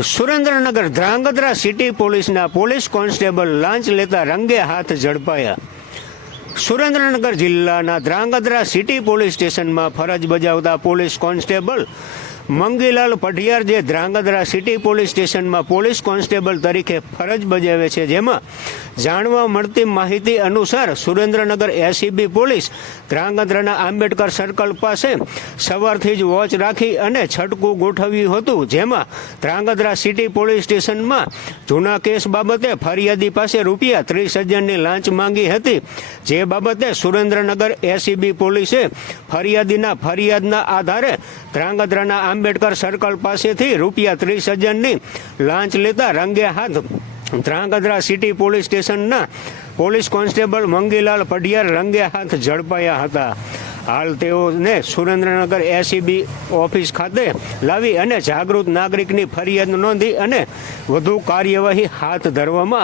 Surendranagar Dhrangadhra city પોલીસના police constable લાંચ લેતા રંગે હાથ ઝડપાયા. સુરેન્દ્રનગર જિલ્લાના ધ્રાંગધ્રા સિટી પોલીસ સ્ટેશનમાં ફરજ બજાવતા પોલીસ કોન્સ્ટેબલ મંગીલાલ પઢિયાર જે ધ્રાંગધ્રા સિટી પોલીસ સ્ટેશનમાં પોલીસ કોન્સ્ટેબલ તરીકે ફરજ બજાવે છે, જેમાં જાણવા મળતી માહિતી અનુસાર સુરેન્દ્રનગર એસીબી પોલીસ ધ્રાંગધ્રાના આંબેડકર સર્કલ પાસે સવારથી જ વોચ રાખી અને છટકું ગોઠવ્યું હતું, જેમાં ધ્રાંગધ્રા સિટી પોલીસ સ્ટેશનમાં જૂના કેસ બાબતે ફરિયાદી પાસે રૂપિયા ત્રીસ હજારની લાંચ માંગી હતી. જે બાબતે સુરેન્દ્રનગર એસીબી પોલીસે ફરિયાદીના ફરિયાદના આધારે ધ્રાંગધ્રાના આંબેડકર સર્કલ પાસેથી રૂપિયા ત્રીસ હજારની લાંચ લેતા રંગે હાથ. ધ્રાંગધ્રા સિટી પોલીસ સ્ટેશનના પોલીસ કોન્સ્ટેબલ મંગીલાલ પઢિયાર રંગે હાથ ઝડપાયા હતા. હાલ તેઓને સુરેન્દ્રનગર એસીબી ઓફિસ ખાતે લાવી અને જાગૃત નાગરિકની ફરિયાદ નોંધી અને વધુ કાર્યવાહી હાથ ધરવામાં